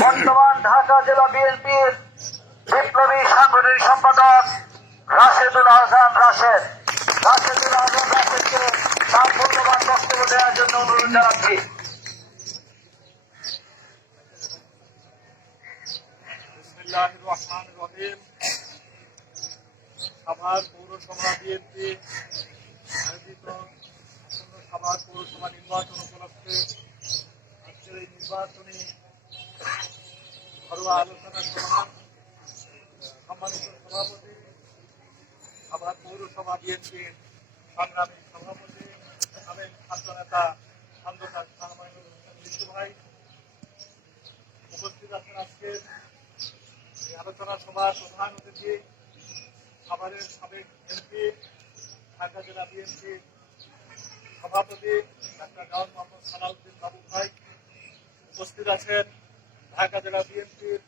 বর্তমান ঢাকা জেলা বিএনপির বিপ্লবী সাংগঠনিক সম্পাদক রাশেদুল আহসান রাশেদ। রাশেদুল আহসান রাশেদকে তার বক্তব্য দেওয়ার জন্য অনুরোধ জানাচ্ছি। রহিম। পৌরসভা বিএনপি, আয়োজিত পৌরসভা নির্বাচন উপলক্ষে আজকের এই নির্বাচনী ঘরোয়া আলোচনা সভা সম্মানিত সভাপতি সাভার পৌরসভা বিএনপির সংগ্রামী সভাপতি সাবেক নেতা খন্দকার সালমানুল ভাই উপস্থিত আছেন আজকের আলোচনা সভার প্রধান অতিথি খাবারের সাবেক এমপি, ঢাকা জেলা বিএনপির সভাপতি ডাক্তার গাউন মোহাম্মদ সালাউদ্দিন বাবু ভাই উপস্থিত আছেন। ঢাকা জেলা বিএনপির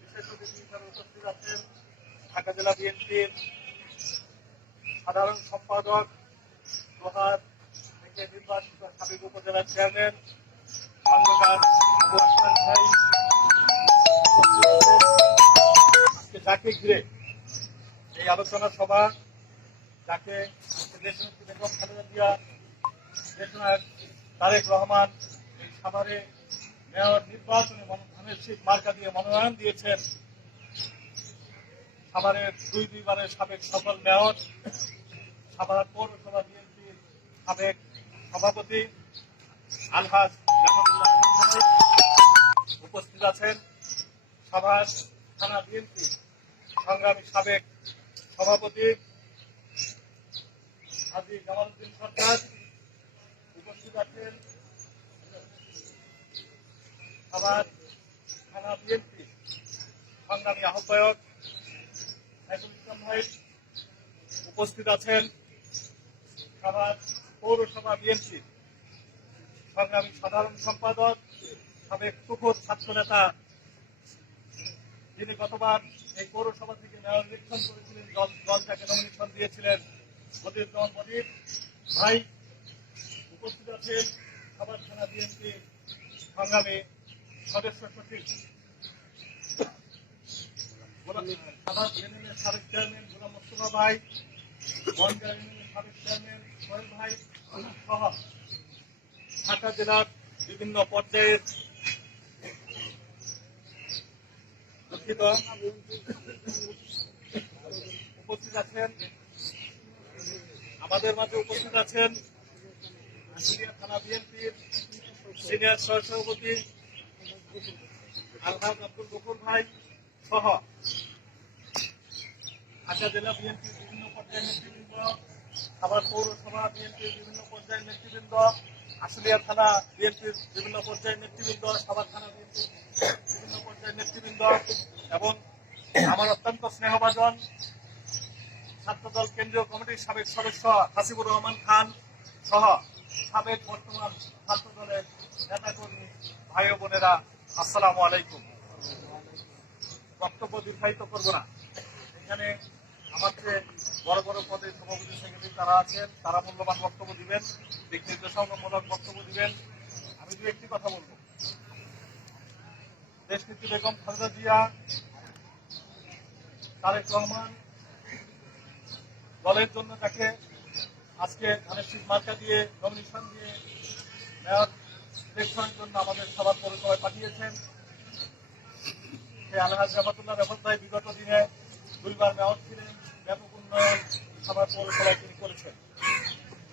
বিশেষ অতিথি হিসাবে উপস্থিত আছেন ঢাকা জেলা বিএনপির সাধারণ সম্পাদক, লোহার থেকে নির্বাচিত সাবেক উপজেলার চেয়ারম্যান ভাই যাকে ঘিরে এই আলোচনা সভা, যাকে বেগম খালেদা জিয়া তারেক রহমান এই সাভারে মেয়র নির্বাচনে ধানের শীত মার্কা দিয়ে মনোনয়ন দিয়েছেন। সাভারের দুই দুইবারের সাবেক সফল মেয়র, সাভার পৌরসভা বিএনপির সাবেক সভাপতি আলহাজ উপস্থিত আছেন। সভার থানা বিএনপি সংগ্রামী সাবেক সভাপতি হাজি জামালউদ্দিন সরকার উপস্থিত আছেন। সভার থানা বিএনপি সংগ্রামী আহ্বায়ক সাইফুল ইসলাম ভাই উপস্থিত আছেন। সভার পৌরসভা বিএনপি সংগ্রামী সাধারণ সম্পাদক, সাবেক তুফর ছাত্র নেতা যিনি গতবার এই পৌরসভা থেকে মেয়র নিরীক্ষণ করেছিলেন, দল দল যাকে নমিনেশন দিয়েছিলেন মদির রহমান মদির ভাই। উপস্থিত আছেন খাবার থানা বিএনপি সংগ্রামী সদস্য সচিব সাবেক চেয়ারম্যান গোলাম মোস্তফা ভাই চেয়ারম্যান সোহেল ভাই সহ ঢাকা জেলার বিভিন্ন পর্যায়ের উপস্থিত আছেন। আমাদের মাঝে উপস্থিত আছেন। থানা বিএনপির সিনিয়র সহ সভাপতি এবং আমার অত্যন্ত স্নেহভাজন ছাত্রদল কেন্দ্রীয় কমিটির সাবেক সদস্য হাসিবুর রহমান খান সহ সাবেক বর্তমান ছাত্রদলের নেতাকর্মী ভাই বোনেরা আসসালামু আলাইকুম। বক্তব্য দীর্ঘায়িত করব না। এখানে আমার যে বড় বড় পদে সভাপতি সেক্রেটারি তারা আছেন, তারা মূল্যবান বক্তব্য দিবেন, দিক নির্দেশনামূলক বক্তব্য দিবেন। আমি দু একটি কথা বলব। দেশনেত্রী বেগম খালেদা জিয়া, তারেক রহমান, দলের জন্য তাকে আজকে ধানের শীত মার্কা দিয়ে নমিনেশন দিয়ে মেয়র ইলেকশনের জন্য আমাদের সবার পৌরসভায় পাঠিয়েছেন। সেই আলহাজ ভাই বিগত দিনে দুইবার মেয়র ছিলেন, ব্যাপক উন্নয়ন সবার পৌরসভায় তিনি করেছেন।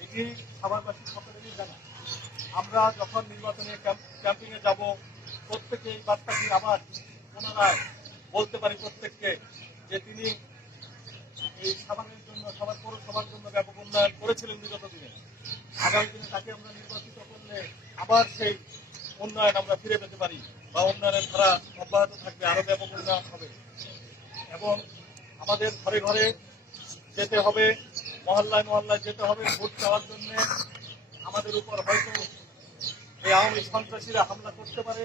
এটি সবারবাসী সকলেরই জানা। আমরা যখন নির্বাচনে ক্যাম্পিংয়ে যাব, প্রত্যেকে এই বার্তাটি আবার পুনরায় বলতে পারি প্রত্যেককে যে তিনি এই সাভারের জন্য সবার পৌরসভার জন্য ব্যাপক উন্নয়ন করেছিলেন বিগত দিনে। আগামী দিনে তাকে আমরা নির্বাচিত করলে আবার সেই উন্নয়ন আমরা ফিরে পেতে পারি বা উন্নয়নের ধারা অব্যাহত থাকবে আরও ব্যাপক উন্নয়ন হবে। এবং আমাদের ঘরে ঘরে যেতে হবে মহল্লায় মহল্লায় যেতে হবে ভোট চাওয়ার জন্য। আমাদের উপর হয়তো এই আওয়ামী সন্ত্রাসীরা হামলা করতে পারে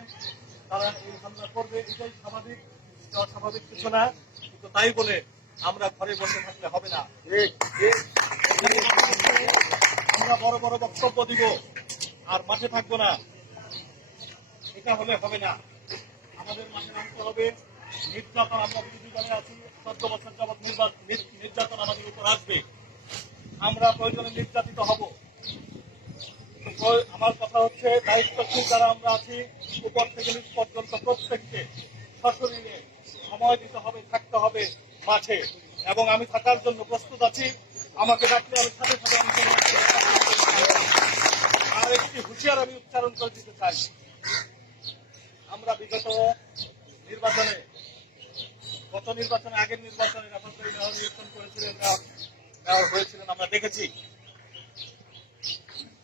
তারা এই হামলা করবে এটাই স্বাভাবিক এটা অস্বাভাবিক কিছু না। কিন্তু তাই বলে আমরা ঘরে বসে থাকলে হবে না। আমরা বড় বড় বক্তব্য দিব। আর মাঠে থাকব না। এটা হলে হবে না। আমাদের মাঠে নামতে হবে। নির্যাতন আমরা বিরোধী দলে আছি। চোদ্দ বছর যাবৎ নির্যাতন আমাদের উপর আসবে। আমরা প্রয়োজনে নির্যাতিত হব। আমার কথা হচ্ছে, দায়িত্বশীল যারা আমরা আছি, উপর থেকে নিচ পর্যন্ত প্রত্যেককে সশরীরে সময় দিতে হবে, থাকতে হবে মাঠে। এবং আমি থাকার জন্য প্রস্তুত আছি। আমাকে ডাকলে আমি সাথে সাথে আমি চলে আসব। আর একটি হুঁশিয়ার আমি উচ্চারণ করে দিতে চাই আমরা বিগত নির্বাচনে গত নির্বাচনে আগের নির্বাচনে মেয়র নির্বাচন করেছিলেন মেয়র হয়েছিলেন আমরা দেখেছি।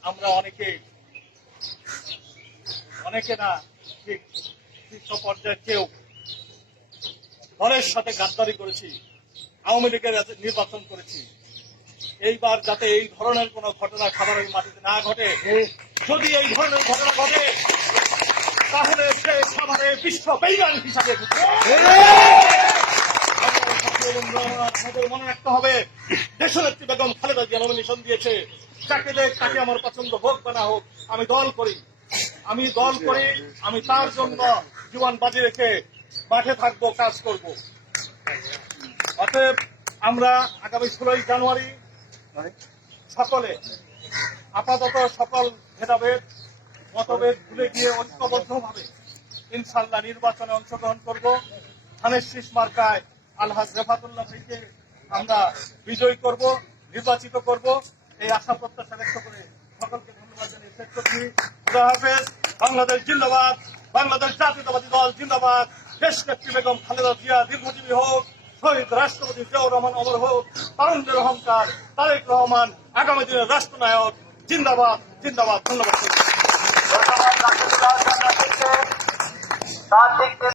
আমরা অনেকে অনেকে না ঠিক শীর্ষ পর্যায়ের কেউ দলের সাথে গাদ্দারি করেছি আওয়ামী লীগের নির্বাচন করেছি। এইবার যাতে এই ধরনের কোন ঘটনা খাবারের মাটিতে না ঘটে যদি এই ধরনের ঘটনা ঘটে তাহলে সে খাবারে বিশ্ব বেইমান হিসাবে। আমাদের মনে রাখতে হবে, দেশনেত্রী বেগম খালেদা জিয়া নমিনেশন দিয়েছে। আমার পছন্দ হোক বা হোক, আমি দল করি। আমি দল করি, আমি তার জন্য জীবন বাজি রেখে মাঠে থাকব, কাজ করব। অতএব আমরা আগামী ষোলোই জানুয়ারি, সকলে আপাতত সকল ভেদাভেদ মতভেদ ভুলে গিয়ে ঐক্যবদ্ধভাবে ইনশাল্লাহ নির্বাচনে অংশগ্রহণ করব। ধানের শীষ মার্কায় আলহাজ রেফাতুল্লাহ ভাইকে আমরা বিজয়ী করব, নির্বাচিত করব। এই আশা প্রত্যাশা ব্যক্ত করে সকলকে ধন্যবাদ জানিয়ে শেষ করছি। খুদা হাফেজ। বাংলাদেশ জিন্দাবাদ। বাংলাদেশ জাতীয়তাবাদী দল জিন্দাবাদ। দেশ নেত্রী বেগম খালেদা জিয়া দীর্ঘজীবী হোক, শহীদ রাষ্ট্রপতি জিয়াউর রহমান অমর হোক তারুণ্যের অহংকার তারেক রহমান আগামী দিনের রাষ্ট্রনায়ক, জিন্দাবাদ জিন্দাবাদ। ধন্যবাদ ধন্যবাদ রাশেদুল আহসান রাশেদকে তার দিক